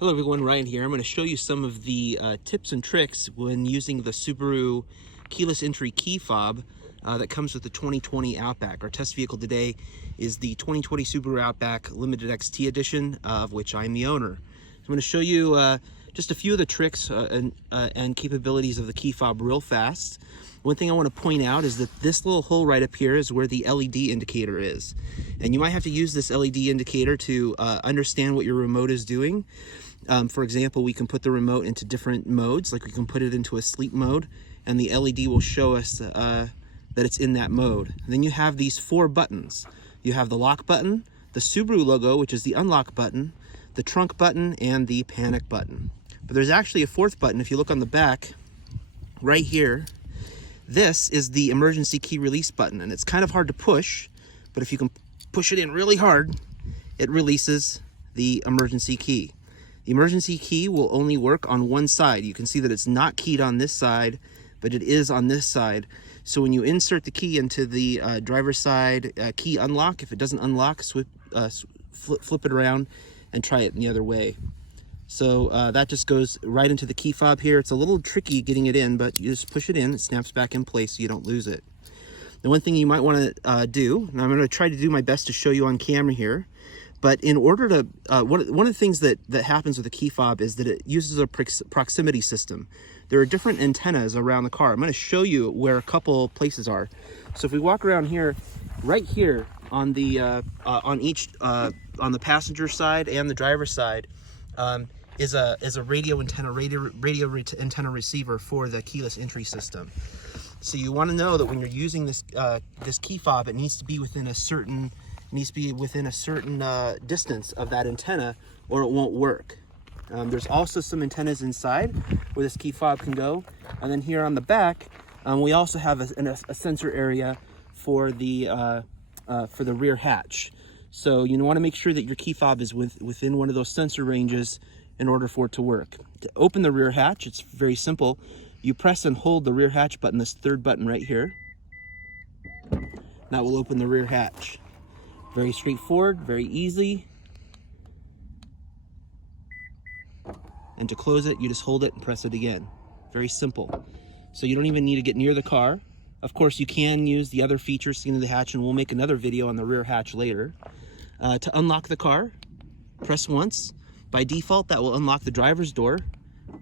Hello everyone, Ryan here. I'm going to show you some of the tips and tricks when using the Subaru keyless entry key fob that comes with the 2020 Outback. Our test vehicle today is the 2020 Subaru Outback Limited XT Edition, of which I'm the owner. I'm going to show you just a few of the tricks and capabilities of the key fob real fast. One thing I want to point out is that this little hole right up here is where the LED indicator is. And you might have to use this LED indicator to understand what your remote is doing. For example, we can put the remote into different modes, like we can put it into a sleep mode, and the LED will show us that it's in that mode. And then you have these four buttons. You have the lock button, the Subaru logo, which is the unlock button, the trunk button, and the panic button. But there's actually a fourth button. If you look on the back, right here, this is the emergency key release button, and it's kind of hard to push, but if you can push it in really hard, it releases the emergency key. The emergency key will only work on one side. You can see that it's not keyed on this side, but it is on this side. So when you insert the key into the driver's side key unlock, if it doesn't unlock, flip it around and try it the other way. So that just goes right into the key fob here. It's a little tricky getting it in, but you just push it in, it snaps back in place so you don't lose it. The one thing you might want to do, and I'm going to try to do my best to show you on camera here, but in order to, one of the things that happens with the key fob is that it uses a proximity system. There are different antennas around the car. I'm going to show you where a couple places are. So if we walk around here, right here on the on the passenger side and the driver's side, is a radio antenna receiver for the keyless entry system. So you want to know that when you're using this this key fob, it needs to be within a certain distance of that antenna, or it won't work. There's also some antennas inside where this key fob can go, and then here on the back, we also have a sensor area for the rear hatch. So you want to make sure that your key fob is within one of those sensor ranges in order for it to work. To open the rear hatch, it's very simple. You press and hold the rear hatch button, this third button right here. That will open the rear hatch. Very straightforward, very easy. And to close it, you just hold it and press it again. Very simple. So you don't even need to get near the car. Of course, you can use the other features seen in the hatch, and we'll make another video on the rear hatch later. To unlock the car, press once. By default, that will unlock the driver's door.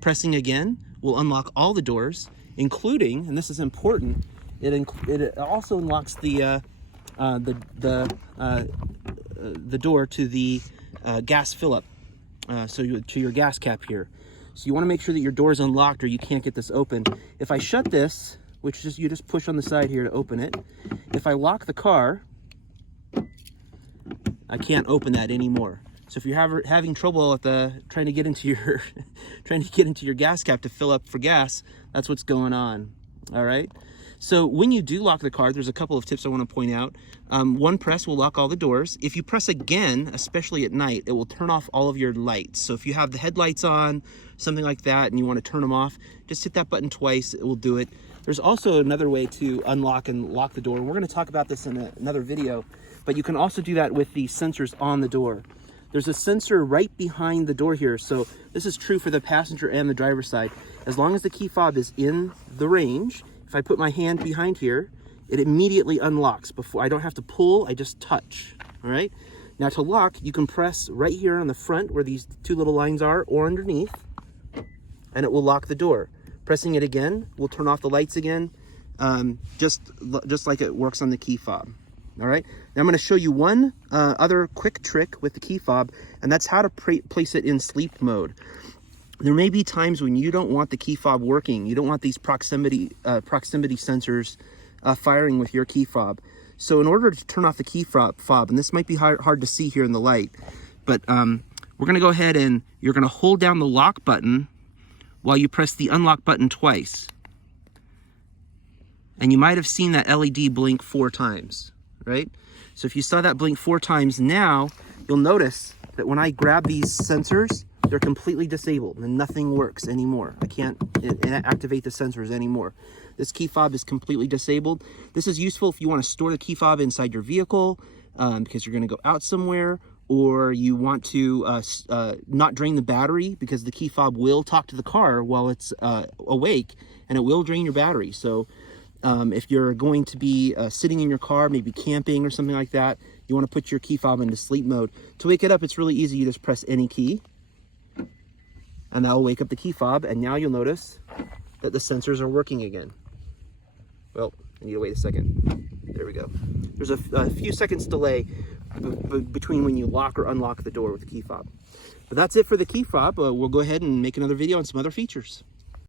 Pressing again will unlock all the doors, including, and this is important, it also unlocks the door to the gas fill-up, to your gas cap here. So you want to make sure that your door is unlocked, or you can't get this open. If I shut this, which is you just push on the side here to open it, if I lock the car, I can't open that anymore. So if you're having trouble at trying to get into your gas cap to fill up for gas, that's what's going on. All right. So when you do lock the car, there's a couple of tips I want to point out. One press will lock all the doors. If you press again, especially at night, it will turn off all of your lights. So if you have the headlights on, something like that, and you want to turn them off, just hit that button twice, it will do it. There's also another way to unlock and lock the door. We're going to talk about this in another video, but you can also do that with the sensors on the door. There's a sensor right behind the door here. So this is true for the passenger and the driver's side. As long as the key fob is in the range, if I put my hand behind here, it immediately unlocks. Before I don't have to pull, I just touch. All right. Now to lock, you can press right here on the front where these two little lines are, or underneath, and it will lock the door. Pressing it again will turn off the lights again, just like it works on the key fob. All right. Now I'm going to show you one other quick trick with the key fob, and that's how to place it in sleep mode. There may be times when you don't want the key fob working. You don't want these proximity sensors firing with your key fob. So in order to turn off the key fob, and this might be hard to see here in the light, but we're going to go ahead and you're going to hold down the lock button while you press the unlock button twice. And you might have seen that LED blink 4 times. Right? So if you saw that blink 4 times now, you'll notice that when I grab these sensors, they're completely disabled and nothing works anymore. I can't activate the sensors anymore. This key fob is completely disabled. This is useful if you want to store the key fob inside your vehicle because you're going to go out somewhere, or you want to not drain the battery, because the key fob will talk to the car while it's awake, and it will drain your battery. So if you're going to be sitting in your car, maybe camping or something like that, you want to put your key fob into sleep mode. To wake it up, it's really easy. You just press any key, and that'll wake up the key fob, and now you'll notice that the sensors are working again. Well, I need to wait a second. There we go. There's a few seconds delay between when you lock or unlock the door with the key fob. But that's it for the key fob. We'll go ahead and make another video on some other features.